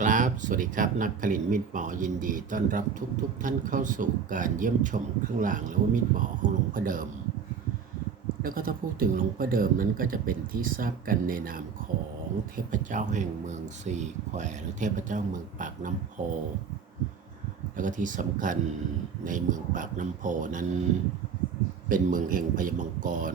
ครับสวัสดีครับ นักผลิตมิตรหมอยินดี ต้อนรับทุกๆทท่านเข้าสู่การเยี่ยมชมข้างหลังหรือว่ามิตรหมอของหลวงพ่อเดิม แล้วก็ถ้าพูดถึงหลวงพ่อเดิมนั้นก็จะเป็นที่ทราบกันในนามของเทพเจ้าแห่งเมืองสี่แควหรือเทพเจ้าเมืองปากน้ำโพ แล้วก็ที่สำคัญในเมืองปากน้ำโพนั้น เป็นเมืองแห่งพญามังกร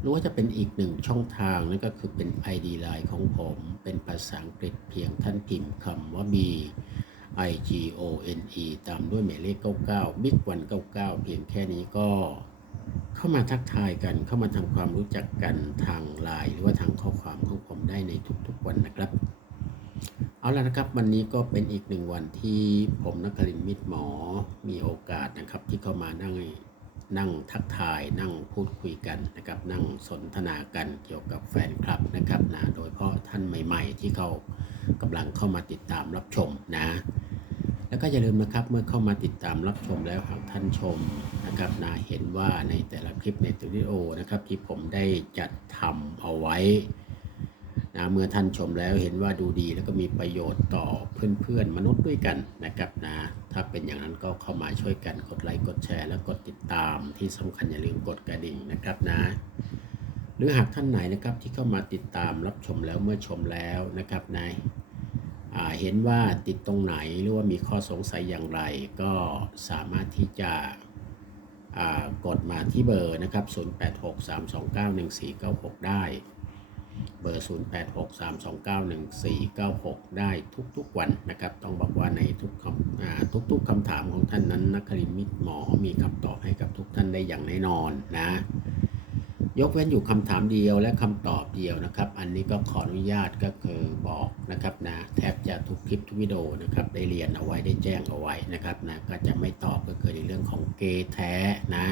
หรือว่าจะเป็นอีกหนึ่งช่องทางนั่นก็คือเป็น ID Line ของผม เป็นภาษาอังกฤษเพียงท่านพิมพ์คำว่า B I G O N E ตามด้วยหมายเลข 99 Big 1 99 เพียงแค่นี้ก็เข้ามาทักทายกัน เข้ามาทำความรู้จักกันทางไลน์หรือว่าทางข้อความของผมได้ในทุกๆวันนะครับ เอาละนะครับ วันนี้ก็เป็นอีกหนึ่งวันที่ผมนักคลินทร์มิตรหมอมีโอกาสนะครับ ที่เข้ามานั่ง นั่งทักทายนั่งพูดคุยกันนะครับนั่งสนทนากันเกี่ยวกับแฟนคลับนะครับนะโดยเฉพาะท่านใหม่ ๆ ที่เขากำลังเข้ามาติดตามรับชมนะ แล้วก็อย่าลืมนะครับเมื่อเข้ามาติดตามรับชมแล้วหากท่านชมนะครับนะเห็นว่าในแต่ละคลิปในสตูดิโอนะครับที่ผมได้จัดทำเอาไว้ นะเมื่อท่านชมแล้วเห็นว่าดูดีแล้วก็มีประโยชน์ต่อเพื่อนๆ มนุษย์ด้วยกันนะครับนะถ้าเป็นอย่างนั้นก็เข้ามาช่วยกันกดไลค์กดแชร์ และกดติดตามที่สำคัญอย่าลืมกดกระดิ่งนะครับนะหรือหากท่านไหนนะครับที่เข้ามาติดตามรับชมแล้วเมื่อชมแล้วนะครับนะเห็นว่าติดตรงไหนหรือว่ามีข้อสงสัยอย่างไร ก็สามารถที่จะกดมาที่เบอร์นะครับ 0863291496 ได้ เบอร์ 0863291496 ได้ทุกๆวันนะครับ ต้องบอกว่าในทุกคำทุกๆคำถามของท่านนั้นนักคลินทร์มิตรหมอมีคำตอบให้กับทุกท่านได้อย่างแน่นอนนะ ยกเว้นอยู่คำถามเดียวและคำตอบเดียวนะครับ อันนี้ก็ขออนุญาตก็คือบอกนะครับนะแทบจะทุกคลิปทุกวิดีโอนะครับได้เรียนเอาไว้ได้แจ้งเอาไว้นะครับนะก็จะไม่ตอบก็คือในเรื่องของเกย์แท้นะ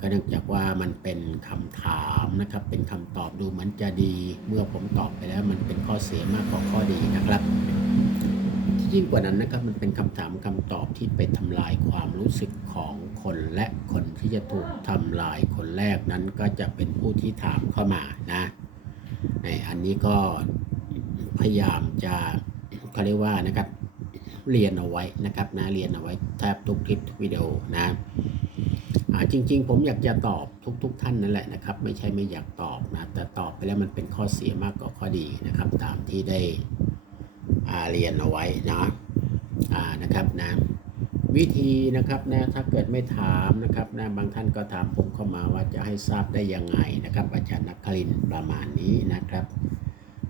ก็เนื่องจากว่ามันเป็นคำถามนะครับ เป็นคำตอบดูเหมือนจะดี เมื่อผมตอบไปแล้ว มันเป็นข้อเสียมากกว่าข้อดีนะครับ ที่ยิ่งกว่านั้นนะครับ มันเป็นคำถามคำตอบที่ไปทำลายความรู้สึกของคนและคนที่จะถูกทำลายคนแรกนั้นก็จะเป็นผู้ที่ถามเข้ามานะในอันนี้ก็พยายามจะเขาเรียกว่านะครับเรียนเอาไว้นะครับนะเรียนเอาไว้แทบทุกคลิปทุกวิดีโอนะาจริง ๆ ผมอยากจะตอบทุกๆท่านนั่นแหละนะครับ ไม่ใช่ไม่อยากตอบนะ แต่ตอบไปแล้วมันเป็นข้อเสียมากกว่าข้อดีนะครับ ตามที่ได้เรียนเอาไว้นะนะครับนะวิธีนะครับนะถ้าเกิดไม่ถามนะครับนะบางท่านก็ถามผมเข้ามาว่าจะให้ทราบได้ยังไงนะครับ อาจารย์นักคลินประมาณนี้นะครับ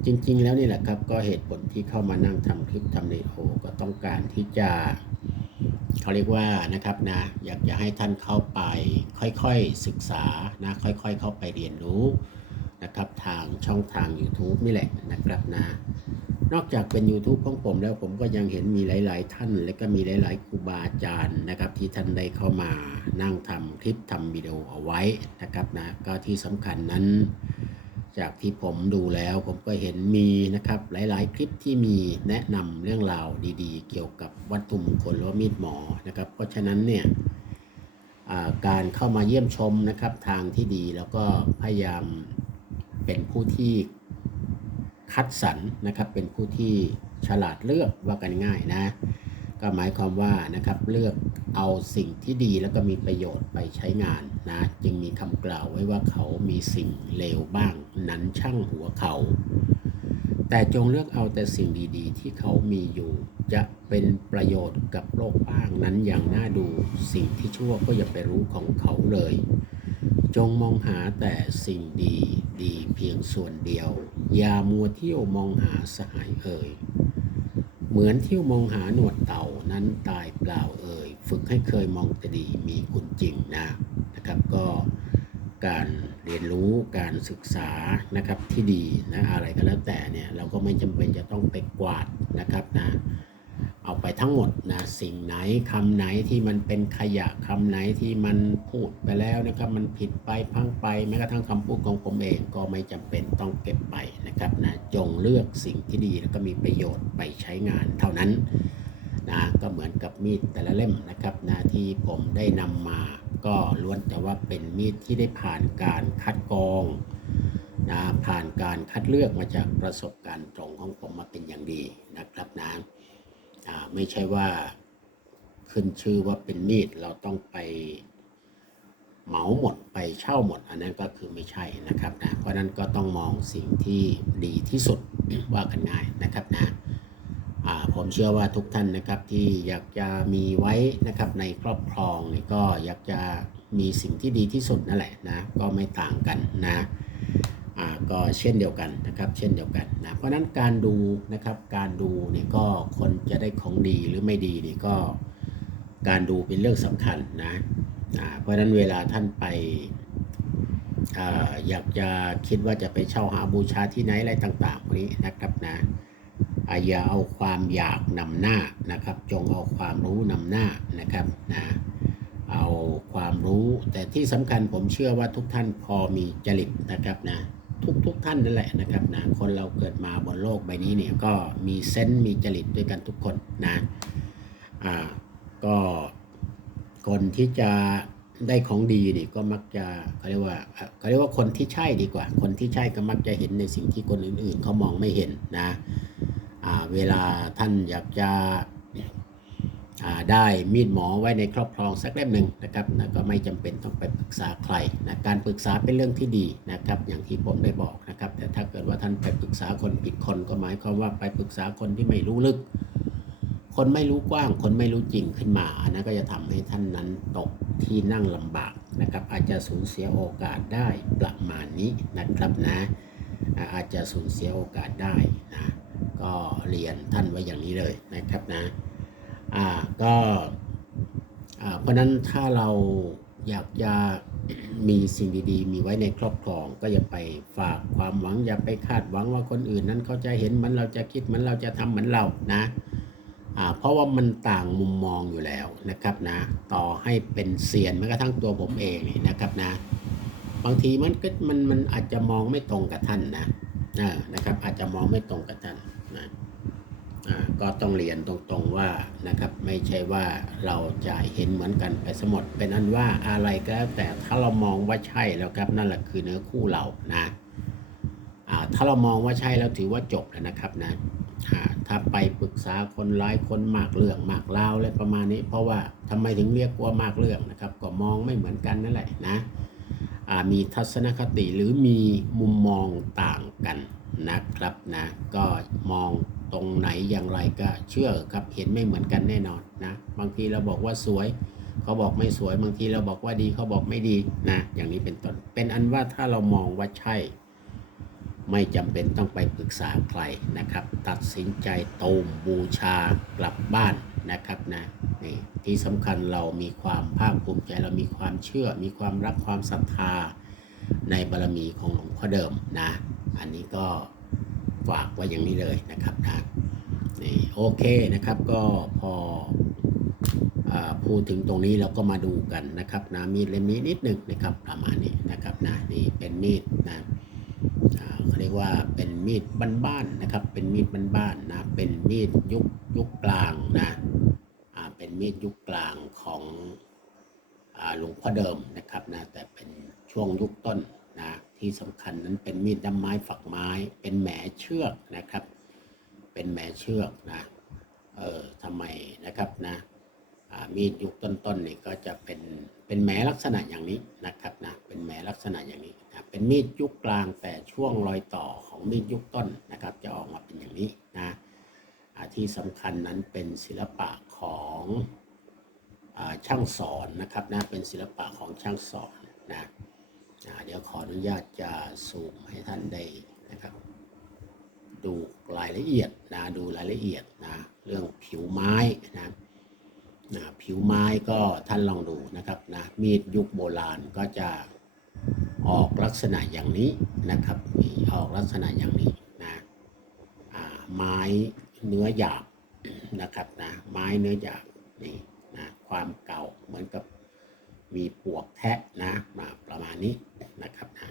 จริงๆแล้วนี่แหละครับก็เหตุผลที่เข้ามานั่งทำคลิปทำในโอก็ต้องการที่จะ เขาเรียกว่านะครับนะอยากจะให้ท่านเข้าไปค่อยๆศึกษานะค่อยๆ เข้าไปเรียนรู้นะครับทางช่องทาง YouTube นี่แหละนะครับนะนอกจากเป็น YouTube ของผมแล้วผมก็ยังเห็นมีหลาย ๆ ท่าน และก็มีหลาย ๆครูบาอาจารย์นะครับที่ท่านได้เข้ามานั่งทำคลิปทำวิดีโอเอาไว้นะครับนะก็ที่สำคัญนั้น จากที่ผมดูแล้วผมก็เห็นมีนะครับหลาย ๆ คลิปที่มีแนะนำเรื่องราวดีๆ เกี่ยวกับวัตถุมงคลหรือว่ามีดหมอนะครับ เพราะฉะนั้นเนี่ยการเข้ามาเยี่ยมชมนะครับทางที่ดีแล้วก็พยายามเป็นผู้ที่คัดสรรนะครับ เป็นผู้ที่ฉลาดเลือกว่ากันง่ายนะ ก็หมายความว่านะครับเลือกเอาสิ่งที่ดีแล้วก็มีประโยชน์ไปใช้งาน นะจึงมีคำกล่าวไว้ว่าเขามีสิ่งเลวบ้าง นั้นช่างหัวเขา แต่จงเลือกเอาแต่สิ่งดีๆ ที่เขามีอยู่ จะเป็นประโยชน์กับโลกบ้างนั้นอย่างน่าดูสิ่งที่ชั่วก็อย่าไปรู้ของเขาเลย จงมองหาแต่สิ่งดีดีเพียงส่วนเดียว อย่ามัวเที่ยวมองหาสหายเอ่ยเหมือนเที่ยวมองหาหนวดเต่านั้นตายเปล่าเอ่ย ฝึกให้เคยมองแต่ดีมีคุณจริงนะ นะครับก็การเรียนรู้การศึกษานะครับที่ดีนะอะไรก็แล้วแต่เนี่ยเราก็ไม่จำเป็นจะต้องไปกวาดนะครับนะเอาไปไปทั้งหมดนะสิ่งไหนคำไหนที่มันเป็นขยะคำไหนที่มันพูดไปแล้วนะครับมันผิดไปพังไปแม้กระทั่งคำพูดของผมเองก็ไม่จำเป็นต้องเก็บไปนะครับนะจงเลือกสิ่งที่ดีแล้วก็มีประโยชน์ไปใช้งานเท่านั้นนะก็เหมือนกับมีดแต่ละเล่มนะครับนะที่ผมได้นำมา ก็ล้วนแต่ว่าเป็นมีดที่ได้ผ่านการคัดกรองนะผ่านการคัดเลือกมาจากประสบการณ์ตรงของผมมาเป็นอย่างดีนะครับนะไม่ใช่ว่าขึ้นชื่อว่าเป็นมีดเราต้องไปเหมาหมดไปเช่าหมด อันนั้นก็คือไม่ใช่นะครับนะเพราะนั้นก็ต้องมองสิ่งที่ดีที่สุดว่ากันง่ายนะครับนะ ผมเชื่อว่าทุกท่านนะครับที่อยากจะมีไว้นะครับในครอบครองนี่ก็อยากจะมีสิ่งที่ดีที่สุดนั่นแหละนะก็ไม่ต่างกันนะก็เช่นเดียวกันนะครับ เช่นเดียวกันนะเพราะนั้นการดูนะครับการดูเนี่ยก็คนจะได้ของดีหรือไม่ดีนี่ก็การดูเป็นเรื่องสำคัญนะเพราะนั้นเวลาท่านไปออยากจะคิดว่าจะไปเช่าหาบูชาที่ไหนอะไรต่างๆพวกนี้นะครับนะ อาย่าเอาความอยากนำหน้านะครับ จงเอาความรู้นำหน้านะครับนะเอาความรู้ แต่ที่สำคัญผมเชื่อว่าทุกท่านพอมีจริตนะครับนะทุกทุกท่านนั่นแหละนะครับนะคนเราเกิดมาบนโลกใบนี้เนี่ยก็มีเซนส์มีจริตด้วยกันทุกคนนะอ่าก็คนที่จะได้ของดีนี่ก็มักจะเขาเรียกว่าเขาเรียกว่าคนที่ใช่ดีกว่า คนที่ใช่ก็มักจะเห็นในสิ่งที่คนอื่นๆเขามองไม่เห็นนะ เวลาท่านอยากจะได้มีดหมอไว้ในครอบครองสักเล่มหนึ่งนะครับนะก็ไม่จำเป็นต้องไปปรึกษาใครนะการปรึกษาเป็นเรื่องที่ดีนะครับอย่างที่ผมได้บอกนะครับ แต่ถ้าเกิดว่าท่านไปปรึกษาคนผิดคนก็หมายความว่าไปปรึกษาคนที่ไม่รู้ลึก คนไม่รู้กว้าง คนไม่รู้จริงขึ้นมาอันนั้นก็จะทำให้ท่านนั้นตกที่นั่งลำบากนะครับ อาจจะสูญเสียโอกาสได้ประมาณนี้นะครับนะอาจจะสูญเสียโอกาสได้นะ ก็เรียนท่านไว้อย่างนี้เลยนะครับนะอ่าก็อ่าเพราะนั้นถ้าเราอยากจะมีสิ่งดีๆ มีไว้ในครอบครอง ก็อย่าไปฝากความหวังอย่าไปคาดหวังว่าคนอื่นนั้นเขาจะเห็นเหมือนเราจะคิดเหมือนเราจะทำเหมือนเรานะอ่าเพราะว่ามันต่างมุมมองอยู่แล้วนะครับนะ ต่อให้เป็นเซียนแม้กระทั่งตัวผมเองนี่นะครับนะ บางทีมันก็มันมันอาจจะมองไม่ตรงกับท่านนะนะครับอาจจะมองไม่ตรงกับท่าน ก็ต้องเรียนตรงๆว่านะครับไม่ใช่ว่าเราจะเห็นเหมือนกันไปสมดเป็นอันว่าอะไรก็แล้วแต่ถ้าเรามองว่าใช่แล้วครับนั่นแหละคือเนื้อคู่เรานะอ่าถ้าเรามองว่าใช่แล้วถือว่าจบแล้วนะครับนะอ่าถ้าไปปรึกษาคนร้ายคนมากเรื่องมากเล่าวอะไรประมาณนี้ เพราะว่าทำไมถึงเรียกว่ามากเรื่องนะครับ ก็มองไม่เหมือนกันนั่นแหละนะอ่ามีทัศนคติหรือมีมุมมองต่างกัน นะครับนะก็มองตรงไหนอย่างไรก็เชื่อครับเห็นไม่เหมือนกันแน่นอนนะบางทีเราบอกว่าสวยเขาบอกไม่สวยบางทีเราบอกว่าดีเขาบอกไม่ดีนะอย่างนี้เป็นต้นเป็นอันว่าถ้าเรามองว่าใช่ ไม่จำเป็นต้องไปปรึกษาใครนะครับ ตัดสินใจตูมบูชากลับบ้านนะครับนะนี่ที่สำคัญเรามีความภาคภูมิใจเรามีความเชื่อ มีความรักความศรัทธาในบารมีของหลวงพ่อเดิมนะ อันนี้ก็ฝากไว้อย่างนี้เลยนะครับนะนี่โอเคนะครับก็พออพูดถึงตรงนี้เราก็มาดูกันนะครับนะมีดเล่มนี้นิดหนึ่งนะครับประมาณนี้นะครับนะนี่เป็นมีดนะเขาเรียกว่าเป็นมีดบ้านๆนะครับ เป็นมีดบ้านๆนะเป็นมีดยุคยุคกลางนะเป็นมีดยุคกลางของหลวงพ่อเดิมนะครับนะแต่เป็นช่วงยุคต้น ที่สำคัญนั้นเป็นมีดด้ามไม้ฝักไม้ เป็นแหมเชือกนะครับ เป็นแหมเชือกนะเออทำไมนะครับนะมีดยุคต้นๆนี่ก็จะเป็นเป็นแหมลักษณะอย่างนี้นะครับนะเป็นแหมลักษณะอย่างนี้นะเป็นมีดยุคกลางแต่ช่วงรอยต่อของมีดยุคต้นนะครับ จะออกมาเป็นอย่างนี้นะที่สำคัญนั้นเป็นศิลปะของอช่างสอนนะครับนะเป็นศิลปะของช่างสอนนะ เดี๋ยวขออนุญาตจะซูมให้ท่านได้นะครับ ดูรายละเอียดนะดูรายละเอียดนะเรื่องผิวไม้นะนะผิวไม้ก็ท่านลองดูนะครับนะมีดยุคโบราณก็จะออกลักษณะอย่างนี้นะครับมีออกลักษณะอย่างนี้นะไม้เนื้อหยาบนะครับนะไม้เนื้อหยาบนี่นะความเก่าเหมือนกับ มีปวกแทะนะมาประมาณนี้นะครับนะ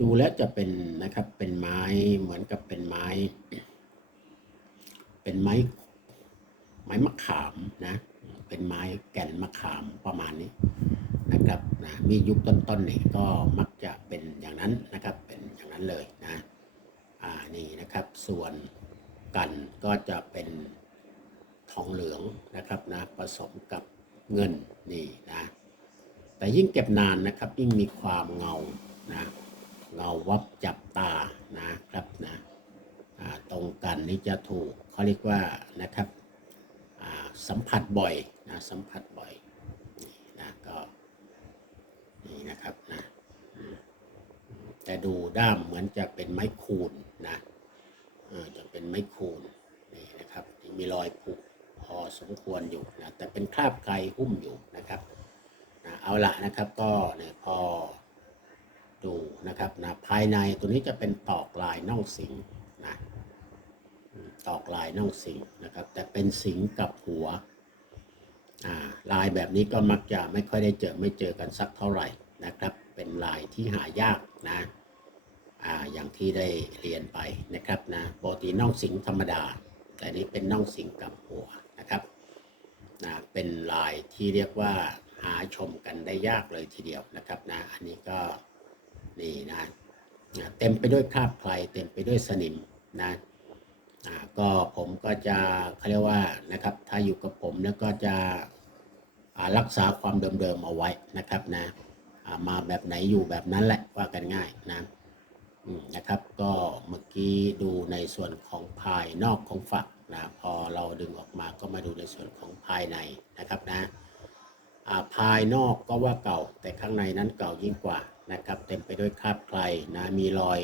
ดูแล้วจะเป็นนะครับเป็นไม้เหมือนกับเป็นไม้ เป็นไม้ไม้มะขามนะเป็นไม้แก่นมะขามประมาณนี้นะครับนะมียุคต้นๆนี่ก็มักจะเป็นอย่างนั้นนะครับเป็นอย่างนั้นเลยนะอ่านี่นะครับส่วนกันก็จะเป็นทองเหลืองนะครับนะผสมกับ เงินนี่นะแต่ยิ่งเก็บนานนะครับ ยิ่งมีความเงานะเงาวับจับตานะครับนะตรงกันนี่จะถูกเขาเรียกว่านะครับสัมผัสบ่อยนะสัมผัสบ่อยนี่นะก็นี่นะครับนะแต่ดูด้ามเหมือนจะเป็นไม้คูนนะจะเป็นไม้คูนนี่นะครับมีรอยผุ อสมควรอยู่นะแต่เป็นคราบไกลหุ้มอยู่นะครับนะเอาละนะครับก็เนี่ยพอดูนะครับนะภายในตัวนี้จะเป็นตอกลายน่องสิงนะตอกลายน่องสิงนะครับ แต่เป็นสิงกับหัวลายแบบนี้ก็มักจะไม่ค่อยได้เจอไม่เจอกันสักเท่าไหร่นะครับ เป็นลายที่หายากนะออย่างที่ได้เรียนไปนะครับนะปกติน่องสิงธรรมดา แต่นี้เป็นน่องสิงกับหัว นะครับนะเป็นลายที่เรียกว่าหาชมกันได้ยากเลยทีเดียวนะครับนะอันนี้ก็นี่นะนะเต็มไปด้วยคราบไคลเต็มไปด้วยสนิมนะอ่าก็ผมก็จะเขาเรียกว่านะครับถ้าอยู่กับผมแล้วก็จะรักษาความเดิมๆเอาไว้นะครับนะมาแบบไหนอยู่แบบนั้นแหละว่ากันง่ายนะนะครับก็เมื่อกี้ดูในส่วนของภายนอกของฝัก นะพอเราดึงออกมาก็มาดูในส่วนของภายในนะครับนะภายนอกก็ว่าเก่า แต่ข้างในนั้นเก่ายิ่งกว่านะครับ เต็มไปด้วยคราบไคลนะมีรอย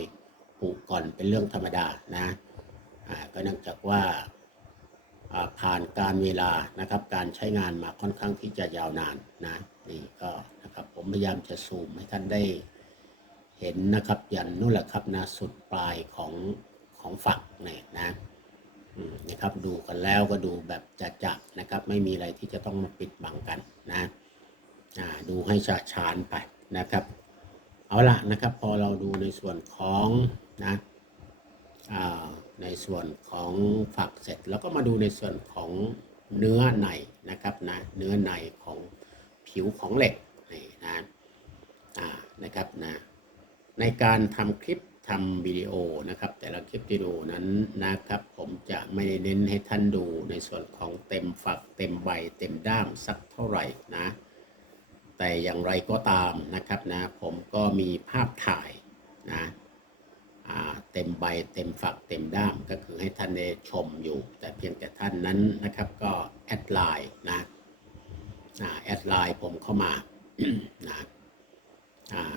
ผุก่อนเป็นเรื่องธรรมดานะก็เนื่องจากว่าผ่านการเวลานะครับ การใช้งานมาค่อนข้างที่จะยาวนานนะนี่ก็นะครับผมพยายามจะซูมให้ท่านได้เห็นนะครับยันนู่นแหละครับนะสุดปลายของของฝักเนี่ยนะ นะครับดูกันแล้วก็ดูแบบจะจะๆนะครับ ไม่มีอะไรที่จะต้องมาปิดบังกันนะดูให้ชาชานไปนะครับ เอาละนะครับ พอเราดูในส่วนของนะในส่วนของฝักเสร็จ แล้วก็มาดูในส่วนของเนื้อในนะครับนะเนื้อในของผิวของเหล็กนี่นะนะครับนะในการทำคลิป ทำวิดีโอนะครับ แต่ละคลิปวิดีโอนั้นนะครับ ผมจะไม่ได้เน้นให้ท่านดูในส่วนของเต็มฝักเต็มใบเต็มด้ามสักเท่าไหร่นะ แต่อย่างไรก็ตามนะครับนะ ผมก็มีภาพถ่ายนะเต็มใบเต็มฝักเต็มด้ามก็คือให้ท่านได้ชมอยู่ แต่เพียงแต่ท่านนั้นนะครับก็แอดไลน์นะแอดไลน์ผมเข้ามานะอ่า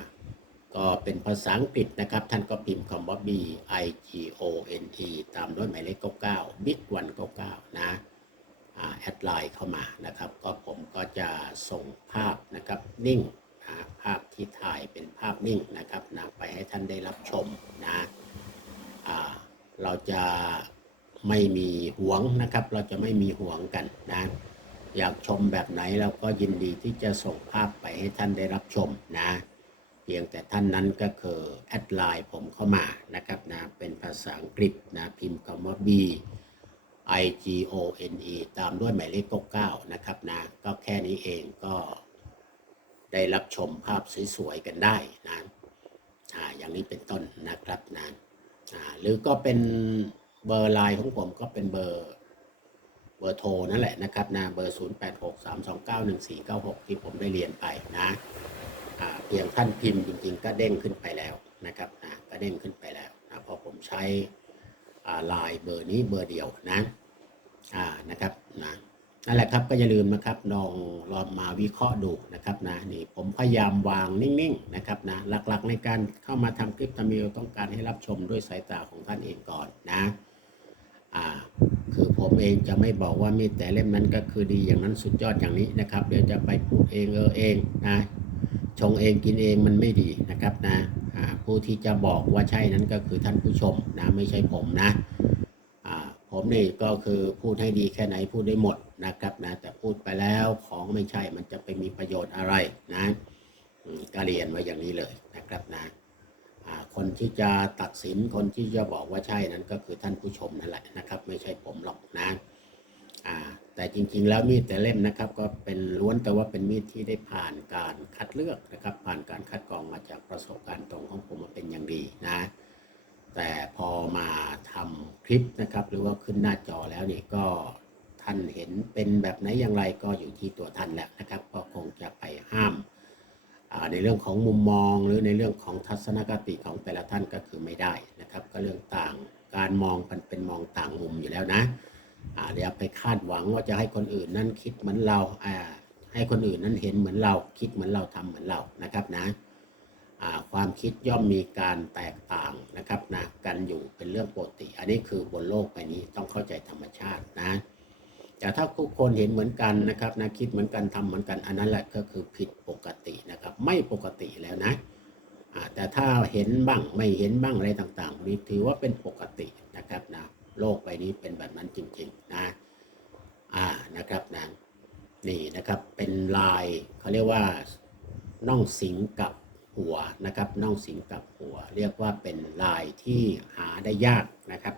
ก็เป็นภาษาอังกฤษนะครับ ท่านก็พิมพ์คำว่า B I G O N E ตามด้วยหมายเลข99 Big 199 นะอ่าแอดไลน์เข้ามานะครับ ก็ผมก็จะส่งภาพนะครับนิ่งอ่าภาพที่ถ่ายเป็นภาพนิ่งนะครับนะไปให้ท่านได้รับชมนะเราจะไม่มีหวงนะครับ เราจะไม่มีหวงกันนะอยากชมแบบไหนเราก็ยินดีที่จะส่งภาพไปให้ท่านได้รับชมนะ พียงแต่ท่านนั้นก็คือแอดไลน์ผมเข้ามานะครับนะเป็นภาษาอังกฤษนะพิมพ์คำว่า B I G O N E ตามด้วยหมายเลข99นะครับนะก็แค่นี้เองก็ได้รับชมภาพสวยๆกันได้นะอ่าอย่างนี้เป็นต้นนะครับนะอ่าหรือก็เป็นเบอร์ไลน์ของผมก็เป็นเบอร์เบอร์โทรนั่นแหละนะครับนะเบอร์ 0863291496 ที่ผมได้เรียนไปนะอ่า เพียงท่านพิมพ์จริงๆ ก็เด้งขึ้นไปแล้วนะครับนะก็เด้งขึ้นไปแล้วนะเพราะผมใช้อ่าไลน์เบอร์นี้เบอร์เดียวนะอ่านะครับนะนั่นแหละครับก็อย่าลืมนะครับลองลองมาวิเคราะห์ดูนะครับนะนี่ผมพยายามวางนิ่งๆนะครับนะหลักๆในการเข้ามาทำคลิปทำวิดีโอต้องการให้รับชมด้วยสายตาของท่านเองก่อนนะอ่าคือผมเองจะไม่บอกว่ามีแต่เล่มนั้นก็คือดีอย่างนั้นสุดยอดอย่างนี้นะครับ เดี๋ยวจะไปพูดเองเออเองนะ ชงเองกินเองมันไม่ดีนะครับนะผู้ที่จะบอกว่าใช่นั้นก็คือท่านผู้ชมนะไม่ใช่ผมนะผมนี่ก็คือพูดให้ดีแค่ไหนพูดได้หมดนะครับนะแต่พูดไปแล้วของไม่ใช่มันจะไปมีประโยชน์อะไรนะก็เรียนไว้อย่างนี้เลยนะครับนะคนที่จะตัดสินคนที่จะบอกว่าใช่นั้นก็คือท่านผู้ชมนั่นแหละนะครับ ไม่ใช่ผมหรอกนะ อ่าแต่จริงๆ แล้วมีดแต่เล่มนะครับก็เป็นล้วนแต่ว่าเป็นมีดที่ได้ผ่านการคัดเลือกนะครับ ผ่านการคัดกรองมาจากประสบการณ์ตรงของผมมาเป็นอย่างดีนะแต่พอมาทำคลิปนะครับ หรือว่าขึ้นหน้าจอแล้วนี่ก็ท่านเห็นเป็นแบบไหนอย่างไรก็อยู่ที่ตัวท่านแล้วนะครับ ก็คงจะไปห้ามในเรื่องของมุมมองหรือในเรื่องของทัศนคติของแต่ละท่านก็คือไม่ได้นะครับ ก็เรื่องต่างการมองมันเป็นมองต่างมุมอยู่แล้วนะ เดี๋ยวไปคาดหวังว่าจะให้คนอื่นนั้นคิดเหมือนเราให้คนอื่นนั้นเห็นเหมือนเราคิดเหมือนเราทำเหมือนเรานะครับนะความคิดย่อมมีการแตกต่างนะครับนะกันอยู่เป็นเรื่องปกติ อันนี้คือบนโลกใบนี้ต้องเข้าใจธรรมชาตินะแต่ถ้าทุกคนเห็นเหมือนกันนะครับนะคิดเหมือนกันทำเหมือนกัน อันนั้นแหละก็คือผิดปกตินะครับ ไม่ปกติแล้วนะแต่ถ้าเห็นบ้างไม่เห็นบ้างอะไรต่างๆนี่ถือว่าเป็นปกตินะครับนะ โลกใบนี้เป็นแบบนั้นจริงๆนะอ่านะครับนะนี่นะครับเป็นลายเขาเรียกว่าน่องสิงกับหัวนะครับน่องสิงกับหัว เรียกว่าเป็นลายที่หาได้ยากนะครับ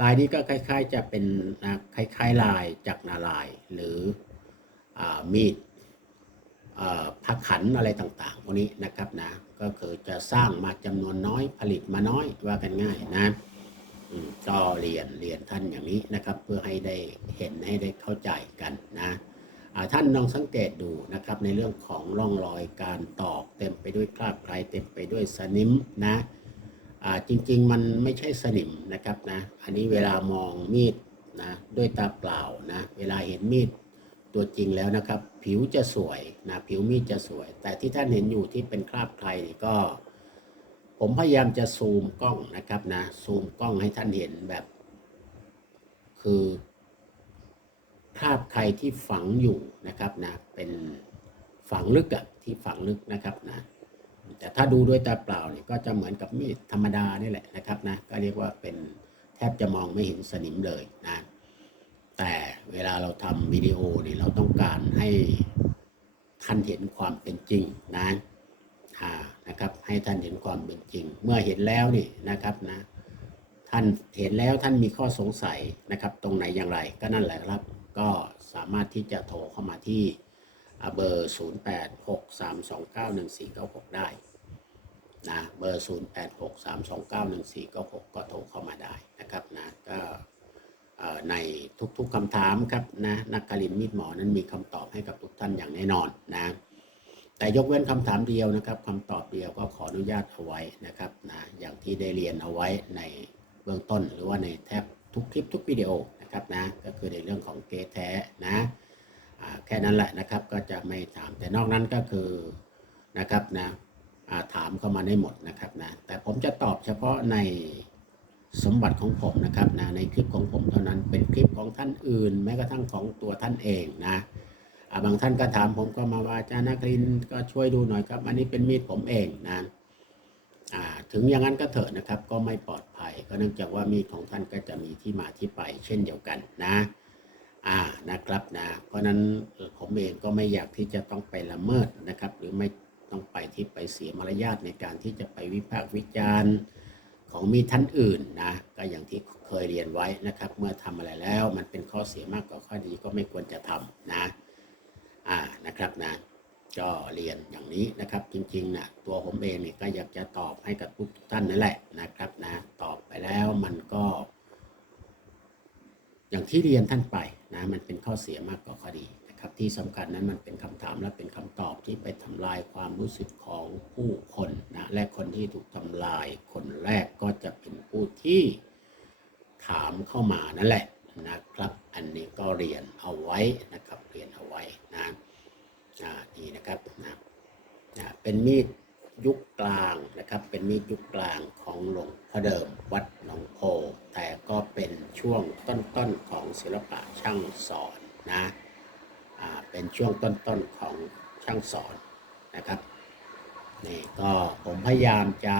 ลายนี้ก็คล้าย ๆ จะเป็นนะคล้าย ๆ ลายจากนาลายหรืออมีดอ่าพักขันอะไรต่างๆพวกนี้นะครับนะก็คือจะสร้างมาจำนวนน้อยผลิตมาน้อยว่ากันง่ายนะ ก็เรียนเรียนท่านอย่างนี้นะครับ เพื่อให้ได้เห็นให้ได้เข้าใจกันนะท่านลองสังเกตดูนะครับในเรื่องของร่องรอยการตอกเต็มไปด้วยคราบไครเต็มไปด้วยสนิมนะจริงๆมันไม่ใช่สนิมนะครับนะอันนี้เวลามองมีดนะด้วยตาเปล่านะเวลาเห็นมีดตัวจริงแล้วนะครับ ผิวจะสวยนะผิวมีดจะสวย แต่ที่ท่านเห็นอยู่ที่เป็นคราบไครก็ ผมพยายามจะซูมกล้องนะครับนะ ซูมกล้องให้ท่านเห็นแบบ คือคราบใครที่ฝังอยู่นะครับนะ เป็นฝังลึกอะที่ฝังลึกนะครับนะ แต่ถ้าดูด้วยตาเปล่าเนี่ยก็จะเหมือนกับมีดธรรมดานี่แหละนะครับนะ ก็เรียกว่าเป็นแทบจะมองไม่เห็นสนิมเลยนะ แต่เวลาเราทำวิดีโอเนี่ยเราต้องการให้ท่านเห็นความเป็นจริงนะอ่า นะครับ ให้ท่านเห็นความเป็นจริง เมื่อเห็นแล้วนี่นะครับนะท่านเห็นแล้วท่านมีข้อสงสัยนะครับ ตรงไหนอย่างไรก็นั่นแหละครับ ก็สามารถที่จะโทรเข้ามาที่อ่าเบอร์ 0863291496 ได้นะเบอร์ 0863291496 ก็โทรเข้ามาได้นะครับนะก็ในทุกๆคำถามครับนะนักการินมีดหมอนั้นมีคำตอบให้กับทุกท่านอย่างแน่นอนนะ แต่ยกเว้นคำถามเดียวนะครับคำตอบเดียวก็ขออนุญาตเอาไว้นะครับนะอย่างที่ได้เรียนเอาไว้ในเบื้องต้น หรือว่าในแทบทุกคลิปทุกวิดีโอนะครับนะก็คือในเรื่องของเกแท้นะแค่นั้นแหละนะครับก็จะไม่ถามแต่นอกนั้นก็คือนะครับนะาถามเข้ามาได้หมดนะครับนะแต่ผมจะตอบเฉพาะในสมบัติของผมนะครับนะในคลิปของผมเท่านั้นเป็นคลิปของท่านอื่น แม้กระทั่งของตัวท่านเองนะ บางท่านก็ถามผมก็มาว่าอาจารย์นักรินก็ช่วยดูหน่อยครับ อันนี้เป็นมีดผมเองนะถึงอย่างนั้นก็เถอะนะครับ ก็ไม่ปลอดภัย ก็เนื่องจากว่ามีดของท่านก็จะมีที่มาที่ไป เช่นเดียวกันนะอ่านะครับนะเพราะนั้นผมเองก็ไม่อยากที่จะต้องไปละเมิดนะครับ หรือไม่ต้องไปที่ไปเสียมารยาทในการที่จะไปวิพากษ์วิจารณ์ของมีท่านอื่นนะก็อย่างที่เคยเรียนไว้นะครับ เมื่อทำอะไรแล้วมันเป็นข้อเสียมากกว่าข้อดีก็ไม่ควรจะทำนะ อ่านะครับนะก็เรียนอย่างนี้นะครับ จริงๆนะตัวผมเองเนี่ยก็อยากจะตอบให้กับทุกท่านนั่นแหละนะครับนะตอบไปแล้วมันก็ อย่างที่เรียนท่านไปนะมันเป็นข้อเสียมากกว่าข้อดีนะครับ ที่สำคัญนั้นมันเป็นคำถามและเป็นคำตอบที่ไปทำลายความรู้สึกของผู้คนนะและคนที่ถูกทำลายคนแรกก็จะเป็นผู้ที่ถามเข้ามานั่นแหละ นะครับ อันนี้ก็เรียนเอาไว้นะครับ เรียนเอาไว้นะนี่นะครับนะเป็นมีดยุคกลางนะครับ เป็นมีดยุคกลางของหลวงพ่อเดิมวัดหนองโพ แต่ก็เป็นช่วงต้นๆของศิลปะช่างสอนนะเป็นช่วงต้นๆของช่างสอนนะครับนี่ก็ผมพยายามจะ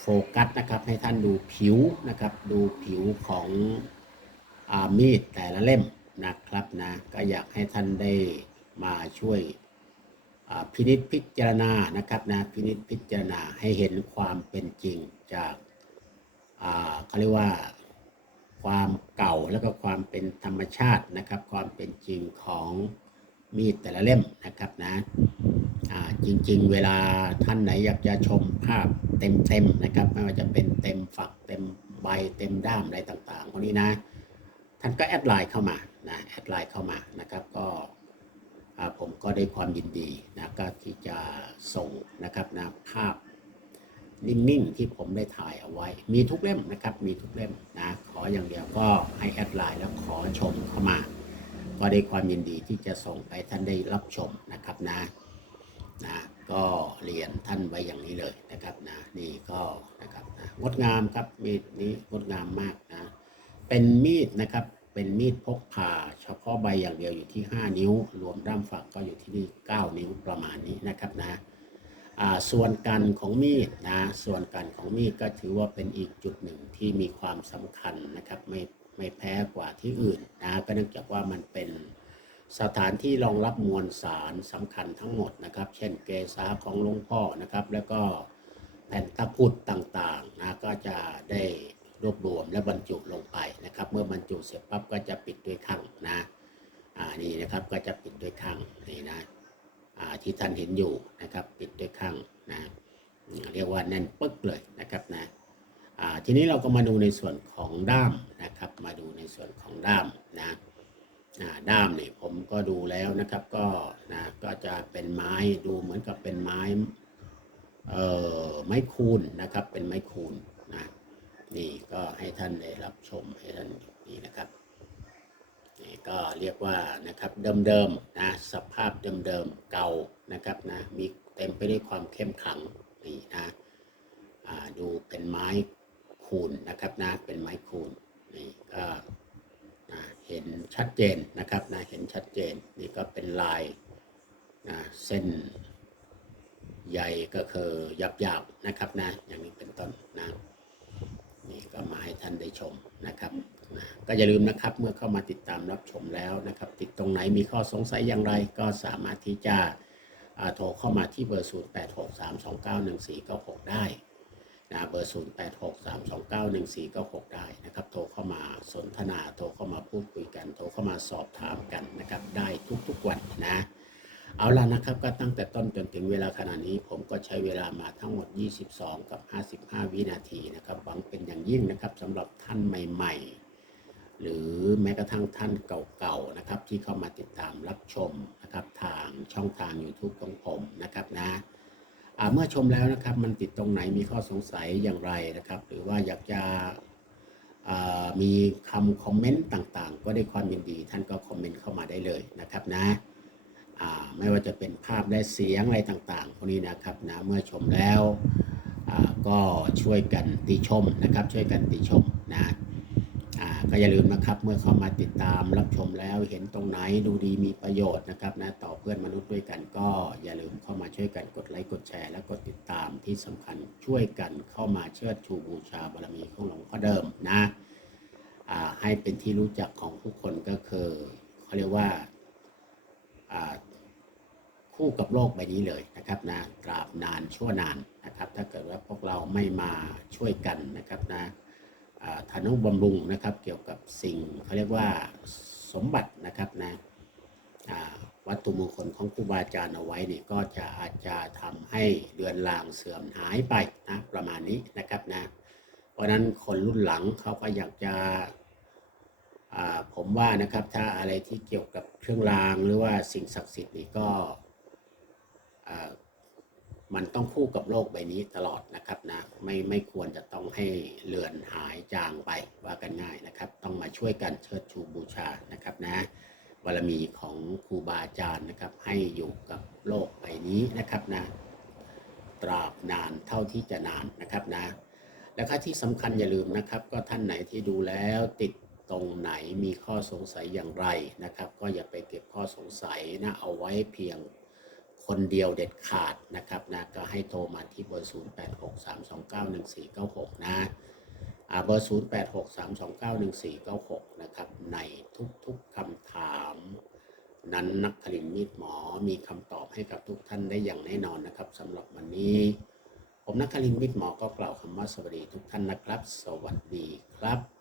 โฟกัสนะครับให้ท่านดูผิวนะครับดูผิวของอมีดแต่ละเล่มนะครับนะก็อยากให้ท่านได้มาช่วยพินิจพิจารณานะครับนะพินิจพิจารณาให้เห็นความเป็นจริงจากเขาเรียกว่าความเก่าแล้วก็ความเป็นธรรมชาตินะครับ ความเป็นจริงของมีดแต่ละเล่มนะครับนะ จริงๆ เวลาท่านไหนอยากจะชมภาพเต็มๆนะครับไม่ว่าจะเป็นเต็มฝักเต็มใบเต็มด้ามอะไรต่างๆพวกนี้นะท่านก็แอดไลน์เข้ามานะแอดไลน์เข้ามานะครับก็ผมก็ได้ความยินดีนะก็ที่จะส่งนะครับนะภาพนิ่งๆที่ผมได้ถ่ายเอาไว้ มีทุกเล่มนะครับ มีทุกเล่มนะขออย่างเดียวก็ให้แอดไลน์แล้วขอชมเข้ามา ก็ได้ความยินดีที่จะส่งไปท่านได้รับชมนะครับนะ นะก็เรียนท่านไว้อย่างนี้เลยนะครับนะนี่ก็นะครับนะงดงามครับมีดนี้งดงามมากนะเป็นมีดนะครับเป็นมีดพกพาเฉพาะใบอย่างเดียวอยู่ที่ 5 นิ้ว รวมด้ามฝักก็อยู่ที่นี่9นิ้วประมาณนี้นะครับนะส่วนกันของมีดนะส่วนกันของมีดก็ถือว่าเป็นอีกจุดหนึ่งที่มีความสำคัญนะครับไม่ไม่แพ้กว่าที่อื่นนะก็เนื่องจากว่ามันเป็น สถานที่รองรับมวลสารสำคัญทั้งหมดนะครับ เช่นเกษาของหลวงพ่อนะครับ แล้วก็แผ่นตะกุดต่างๆนะก็จะได้รวบรวมและบรรจุลงไปนะครับ เมื่อบรรจุเสร็จปั๊บก็จะปิดด้วยข้างนะอ่านี่นะครับก็จะปิดด้วยข้างนี่นะอ่าที่ท่านเห็นอยู่นะครับ ปิดด้วยข้างนะเรียกว่าแน่นปึ๊กเลยนะครับนะอ่าทีนี้เราก็มาดูในส่วนของด้ามนะครับ มาดูในส่วนของด้ามนะ ด้ามเนี่ยผมก็ดูแล้วนะครับก็นะก็จะเป็นไม้ดูเหมือนกับเป็นไม้เอ่อไม้คูนนะครับ เป็นไม้คูนนะนี่ก็ให้ท่านได้รับชมให้ท่านนี่นะครับนี่ก็เรียกว่านะครับเดิมๆนะสภาพเดิมๆเก่านะครับนะมีเต็มไปด้วยความเข้มขลังนี่นะดูเป็นไม้คูนนะครับนะเป็นไม้คูนนี่ก็ เห็นชัดเจนนะครับนะเห็นชัดเจนนี่ก็เป็นลายนะเส้นใยก็คือหยับยาบๆนะครับนะอย่างนี้เป็นต้นนะนี่ก็มาให้ท่านได้ชมนะครับนะก็อย่าลืมนะครับเมื่อเข้ามาติดตามรับชมแล้วนะครับ ติดตรงไหนมีข้อสงสัยอย่างไร ก็สามารถที่จะโทรเข้ามาที่เบอร์ 0863291496 ได้ นะเบอร์ 0 8 6 3 2 9 1 4 9 6 ได้นะครับ โทรเข้ามาสนทนา โทรเข้ามาพูดคุยกัน โทรเข้ามาสอบถามกันนะครับ ได้ทุกๆวันนะ เอาล่ะนะครับก็ตั้งแต่ต้นจนถึงเวลาขณะนี้ ผมก็ใช้เวลามาทั้งหมด 22 กับ 55 วินาทีนะครับหวังเป็นอย่างยิ่งนะครับสำหรับท่านใหม่ ๆ หรือแม้กระทั่งท่านเก่าๆนะครับที่เข้ามาติดตามรับชมนะครับทางช่องทาง YouTube ของผมนะครับนะ เมื่อชมแล้วนะครับมันติดตรงไหนมีข้อสงสัยอย่างไรนะครับ หรือว่าอยากจะมีคำคอมเมนต์ต่างๆ ก็ได้ความยินดี ท่านก็คอมเมนต์เข้ามาได้เลยนะครับนะไม่ว่าจะเป็นภาพและเสียงอะไรต่างๆพวกนี้นะครับนะเมื่อชมแล้วก็ช่วยกันติชมนะครับ ช่วยกันติชมนะ ก็อย่าลืมนะครับเมื่อเข้ามาติดตามรับชมแล้วเห็นตรงไหนดูดีมีประโยชน์นะครับนะต่อเพื่อนมนุษย์ด้วยกันก็อย่าลืมเข้ามาช่วยกันกดไลค์กดแชร์ และกดติดตามที่สำคัญช่วยกันเข้ามาเชิดชูบูชาบารมีของหลวงพ่อเดิมนะอ่าให้เป็นที่รู้จักของผู้คนก็คือเขาเรียกว่าอ่าคู่กับโลกใบนี้เลยนะครับนะตราบนานชั่วนานนะครับ ถ้าเกิดว่าพวกเราไม่มาช่วยกันนะครับนะ ธนุบำรุงนะครับ เกี่ยวกับสิ่งเขาเรียกว่าสมบัตินะครับนะวัตถุมงคลของครูบาอาจารย์เอาไว้เนี่ยก็จะอาจจะทำให้เดือนลางเสื่อมหายไปนะประมาณนี้นะครับนะเพราะนั้นคนรุ่นหลังเขาก็อยากจะผมว่านะครับถ้าอะไรที่เกี่ยวกับเครื่องรางหรือว่าสิ่งศักดิ์สิทธิ์นี่ก็ มันต้องคู่กับโลกใบนี้ตลอดนะครับนะไม่ไม่ควรจะต้องให้เลือนหายจางไปว่ากันง่ายนะครับ ต้องมาช่วยกันเชิดชูบูชานะครับนะบารมีของครูบาอาจารย์นะครับ ให้อยู่กับโลกใบนี้นะครับนะตราบนานเท่าที่จะนานนะครับนะแล้วก็ที่สำคัญอย่าลืมนะครับ ก็ท่านไหนที่ดูแล้วติดตรงไหนมีข้อสงสัยอย่างไรนะครับ ก็อย่าไปเก็บข้อสงสัยนะเอาไว้เพียง คนเดียวเด็ดขาดนะครับนะก็ให้โทรมาที่เบอร์ 0863291496 นะอ่าเบอร์ 0863291496 นะครับ ในทุกๆคำถามนั้นนักคลินมีดหมอมีคำตอบให้กับทุกท่านได้อย่างแน่นอนนะครับสำหรับวันนี้ ผมนักคลินมิตรหมอก็กล่าวคำว่าสวัสดีทุกท่านนะครับ สวัสดีครับ